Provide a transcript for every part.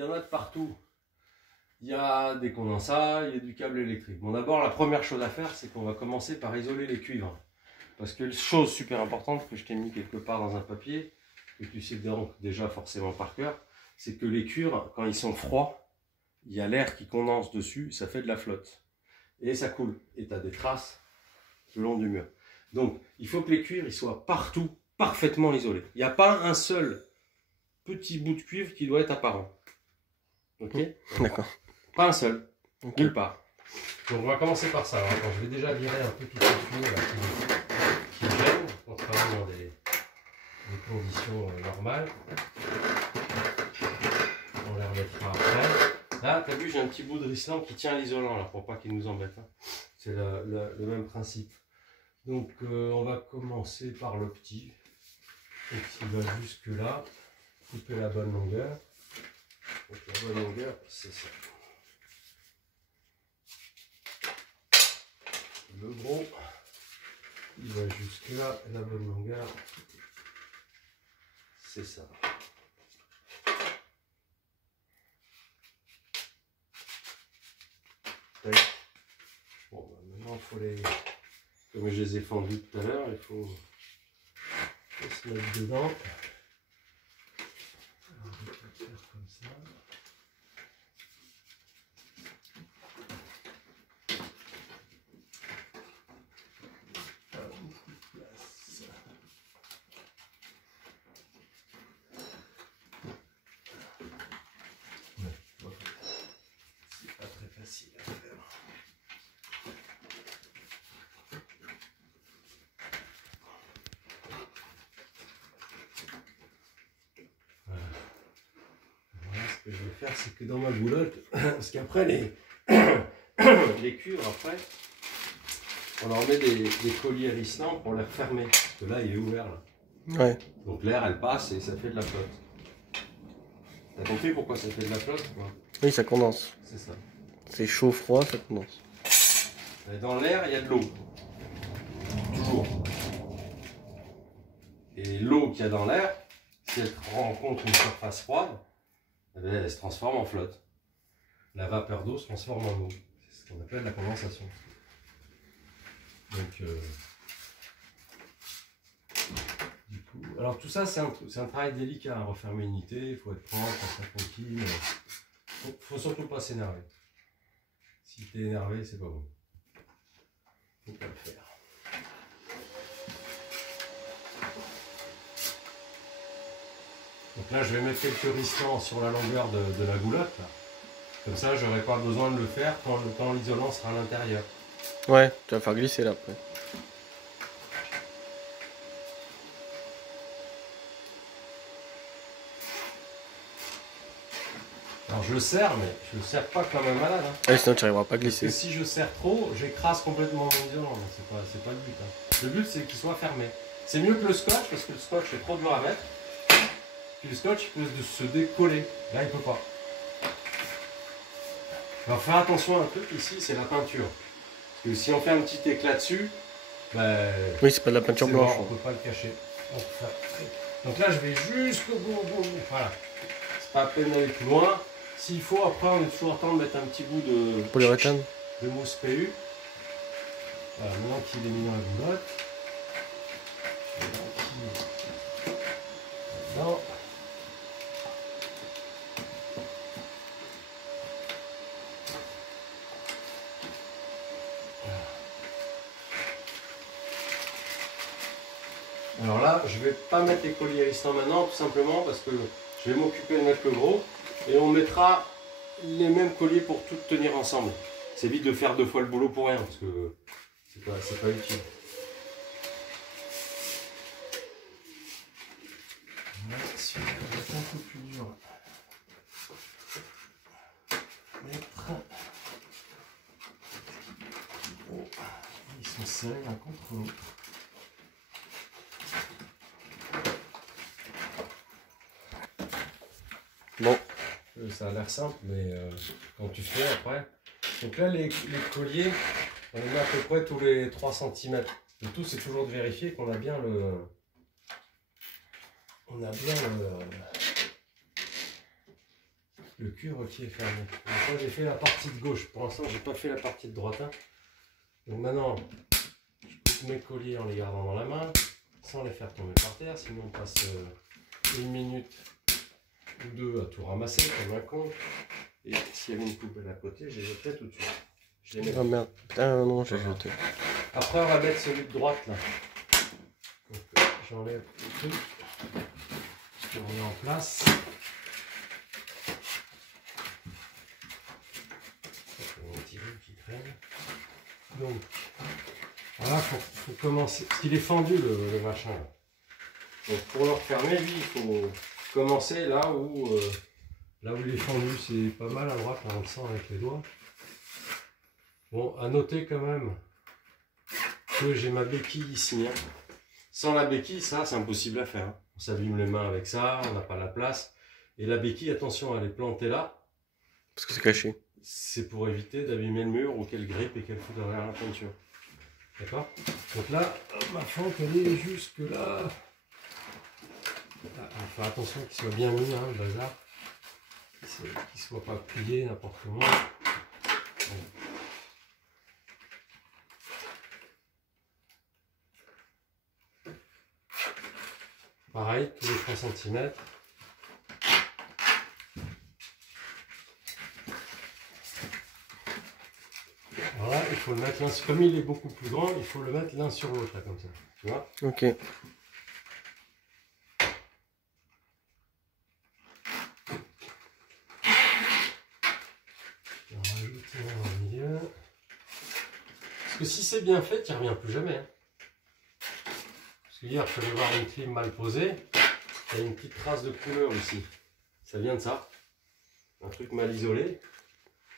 y en a de partout. Il y a des condensats, il y a du câble électrique. Bon, d'abord, la première chose à faire, c'est qu'on va commencer par isoler les cuivres. Parce que chose super importante que je t'ai mis quelque part dans un papier, que tu sais donc déjà forcément par cœur, c'est que les cuivres, quand ils sont froids, il y a l'air qui condense dessus, ça fait de la flotte. Et ça coule. Et tu as des traces le long du mur. Donc, il faut que les cuivres ils soient partout parfaitement isolés. Il n'y a pas un seul petit bout de cuivre qui doit être apparent. Ok? D'accord. Pas un seul. Okay. Nulle part. Donc, on va commencer par ça. Hein. Je vais déjà virer un peu tout ce tuyau là, qui me gêne, contrairement dans des conditions normales. On les remettra après. Là, tu as vu, j'ai un petit bout de Risland qui tient l'isolant là, pour pas qu'il nous embête. Hein. C'est le même principe. Donc, on va commencer par le petit. Donc, il va jusque là. Couper la bonne longueur. Donc, la bonne longueur, c'est ça. Le gros, il va jusque là. La bonne longueur, c'est ça. Bon, bah maintenant, il faut les... Comme je les ai fendus tout à l'heure, il faut se mettre dedans. Alors, on va faire comme ça. Pas beaucoup de place. Ouais, c'est pas très facile à faire. Ce que je vais faire, c'est que dans ma boulotte, parce qu'après les cuivres, après, on leur met des colliers Risland pour les refermer. Parce que là, il est ouvert. Là. Ouais. Donc l'air, elle passe et ça fait de la flotte. T'as compris pourquoi ça fait de la flotte quoi? Oui, ça condense. C'est ça. C'est chaud, froid, ça condense. Et dans l'air, il y a de l'eau. Toujours. Et l'eau qu'il y a dans l'air, si elle rencontre une surface froide, elle se transforme en flotte. La vapeur d'eau se transforme en eau. C'est ce qu'on appelle la condensation. Donc, du coup, alors tout ça, c'est un travail délicat à refermer une unité. Il faut être propre, faire tranquille. Faut surtout pas s'énerver. Si tu es énervé, c'est pas bon. Faut pas le faire. Donc là, je vais mettre quelques Risland sur la longueur de la goulotte. Là. Comme ça, je n'aurai pas besoin de le faire quand l'isolant sera à l'intérieur. Ouais, tu vas faire glisser là après. Alors je le serre, mais je le serre pas comme un malade. Hein. Ah, sinon tu n'arriveras pas à glisser. Parce que si je serre trop, j'écrase complètement mon isolant. C'est pas le but. Hein. Le but, c'est qu'il soit fermé. C'est mieux que le scotch, parce que le scotch est trop dur à mettre. Puis le scotch il peut se décoller. Là, il peut pas. Alors faire attention à un truc ici, c'est la peinture. Parce que si on fait un petit éclat dessus, ben, oui, c'est pas de la peinture blanche. On ne peut pas le cacher. Donc là, je vais jusqu'au bout. Voilà. C'est pas à peine d'aller plus loin. S'il faut, après, on est toujours en train de mettre un petit bout de polyuréthane. De mousse PU. Voilà, maintenant qu'il est mis dans la boulotte. Maintenant. Alors là, je vais pas mettre les colliers Risland maintenant, tout simplement parce que je vais m'occuper de mettre le gros et on mettra les mêmes colliers pour tout tenir ensemble. C'est vite de faire 2 fois le boulot pour rien parce que c'est pas utile. Si on va être un peu plus dur. Oh, ils sont serrés l'un contre l'autre. Bon. Ça a l'air simple, mais quand tu fais après. Donc là, les colliers, on les met à peu près tous les 3 cm. Le tout, c'est toujours de vérifier qu'on a bien le. le cuivre qui est fermé. Donc là, j'ai fait la partie de gauche. Pour l'instant, j'ai pas fait la partie de droite. Hein. Donc maintenant, je coupe mes colliers en les gardant dans la main, sans les faire tomber par terre. Sinon, on passe une minute ou deux à tout ramasser comme un con. Et s'il y avait une poubelle à côté, je les jetterais tout de suite. Je les mets. Ah merde, putain, non, j'ai jeté. Après, on va mettre celui de droite là. Donc, j'enlève le truc. Je le remets en place. Un petit bout qui traîne. Donc, voilà, faut commencer. Parce qu'il est fendu le machin là. Donc, pour le refermer, lui, il faut commencer là où il est fendu. C'est pas mal à droite, là, on le sent avec les doigts. Bon, à noter quand même que j'ai ma béquille ici. Hein. Sans la béquille, ça, c'est impossible à faire. Hein. On s'abîme les mains avec ça, on n'a pas la place. Et la béquille, attention, elle est plantée là. Parce que c'est caché. C'est pour éviter d'abîmer le mur ou qu'elle grippe et qu'elle fout derrière la peinture. D'accord? Donc là, ma fente, elle est jusque là. Il faut faire attention qu'il soit bien mis, hein, le bazar. Qu'il ne soit pas plié n'importe comment. Pareil, tous les 3 cm. Voilà, il faut le mettre l'un, comme il est beaucoup plus grand, il faut le mettre l'un sur l'autre, là, comme ça. Tu vois? Ok. On va rajouter un au milieu. Parce que si c'est bien fait, il ne revient plus jamais. Hein. Parce que hier, je suis allé voir une clim mal posée. Il y a une petite trace de couleur ici. Ça vient de ça. Un truc mal isolé.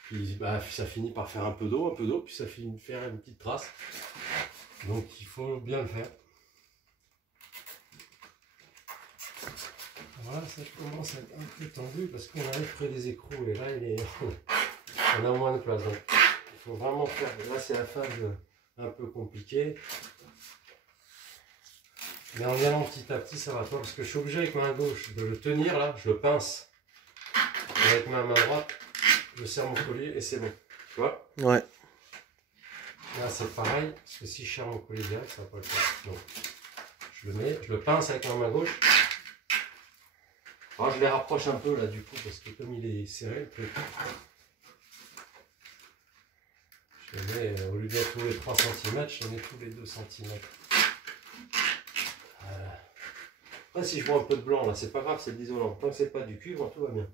Puis bah, ça finit par faire un peu d'eau, puis ça finit par faire une petite trace. Donc il faut bien le faire. Voilà, ça commence à être un peu tendu parce qu'on arrive près des écrous et là on a moins de place. Donc il faut vraiment faire. Là c'est la phase un peu compliquée. Mais en y allant petit à petit, ça va toi parce que je suis obligé avec ma main gauche de le tenir là, je le pince. Et avec ma main droite, je serre mon collier et c'est bon. Tu vois? Ouais. Là c'est pareil, parce que si je serre mon collier direct, ça va pas le faire. Donc je le mets, je le pince avec ma main gauche. Alors je les rapproche un peu là du coup, parce que comme il est serré, le truc. Je les mets, au lieu de mettre tous les 3 cm, je les mets tous les 2 cm. Après si je vois un peu de blanc là, c'est pas grave, c'est de l'isolant. Tant que c'est pas du cuivre, tout va bien.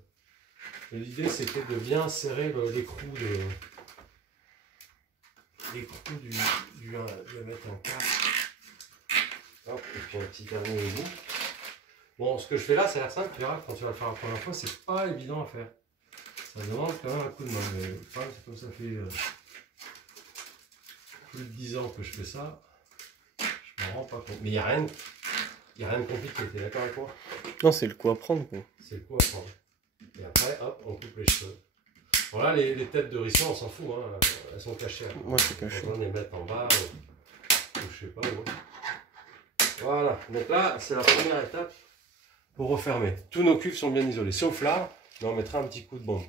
Et l'idée c'était de bien serrer l'écrou de mettre en 4. Hop, et puis un petit dernier au bout. Bon, ce que je fais là, ça a l'air simple, tu verras, quand tu vas le faire la première fois, c'est pas évident à faire. Ça demande quand même un coup de main. Mais le problème, c'est comme ça fait plus de 10 ans que je fais ça, je m'en rends pas compte. Mais il n'y a rien de compliqué, t'es d'accord avec moi? Non, c'est le coup à prendre, quoi. C'est le coup à prendre. Et après, hop, on coupe les cheveux. Bon là, les têtes de risson, on s'en fout, hein, elles sont cachées. Ouais, c'est caché. On va les mettre en bas, ou je sais pas où. Voilà, donc là, c'est la première étape pour refermer. Tous nos cuves sont bien isolés, sauf là, mais on mettra un petit coup de bombe.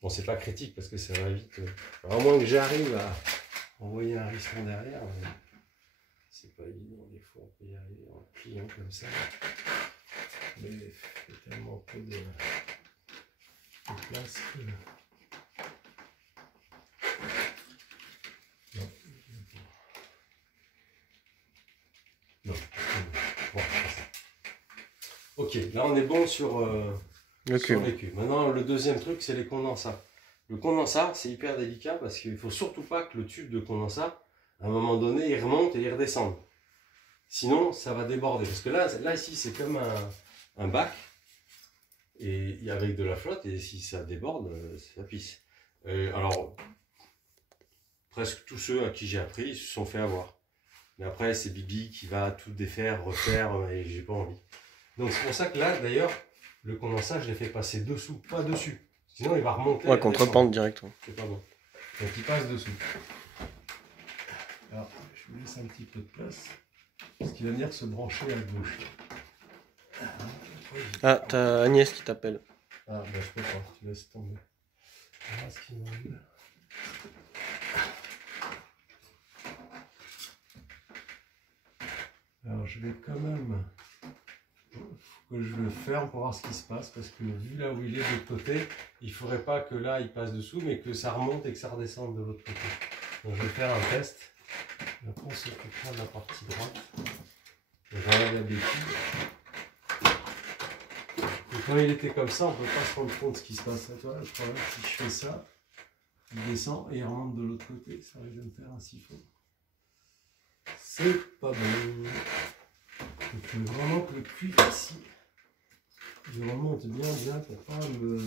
Bon, c'est pas critique parce que ça va vite. À moins que j'arrive à envoyer un risson derrière, c'est pas évident, des fois on peut y arriver en pliant comme ça. Mais il y a tellement peu de place que... Non. Bon, ok, là on est bon sur les cuves. Maintenant, le deuxième truc, c'est les condensats. Le condensat, c'est hyper délicat parce qu'il ne faut surtout pas que le tube de condensat, à un moment donné, il remonte et il redescende. Sinon, ça va déborder. Parce que là ici, c'est comme un bac et avec de la flotte, et si ça déborde, ça pisse. Alors, presque tous ceux à qui j'ai appris se sont fait avoir. Mais après, c'est Bibi qui va tout défaire, refaire, et j'ai pas envie. Donc c'est pour ça que là, d'ailleurs, le condensat, je l'ai fait passer dessous, pas dessus. Sinon, il va remonter. Ouais, contre-pente direct. Ouais. C'est pas bon. Donc il passe dessous. Alors, je vous laisse un petit peu de place. Parce qu'il va venir se brancher à gauche. Ah, t'as Agnès qui t'appelle. Ah, bah je peux pas, tu laisses tomber. Voilà ce qui m'arrive. Alors je vais quand même... Faut que je le ferme pour voir ce qui se passe, parce que vu là où il est de l'autre côté, il ne faudrait pas que là il passe dessous, mais que ça remonte et que ça redescende de l'autre côté. Donc je vais faire un test. Et après on s'occupera de la partie droite. J'enlève la béquille. Et quand il était comme ça, on ne peut pas se rendre compte de ce qui se passe. Là, tu vois, le problème, si je fais ça, il descend et il remonte de l'autre côté. Ça risque de me faire un siphon. C'est pas bon. Il faut vraiment que le cuivre ici, je remonte bien pour pas me...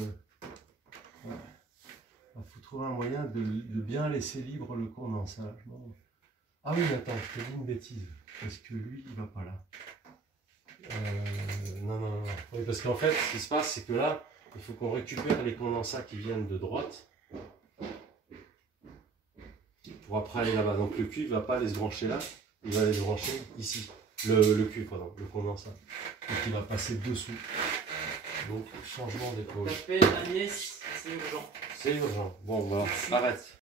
Ouais. Il faut trouver un moyen de bien laisser libre le condensage. Bon. Ah oui, attends, je te dis une bêtise. Parce que lui, il va pas là. Non. Oui, parce qu'en fait, ce qui se passe, c'est que là, il faut qu'on récupère les condensats qui viennent de droite. Pour après aller là-bas. Donc le cuivre ne va pas aller se brancher là, il va aller se brancher ici. Le cuivre, pardon, le condensat. Donc il va passer dessous. Donc changement d'épaule. T'appelles Agnès, c'est urgent. C'est urgent. Bon, voilà, arrête.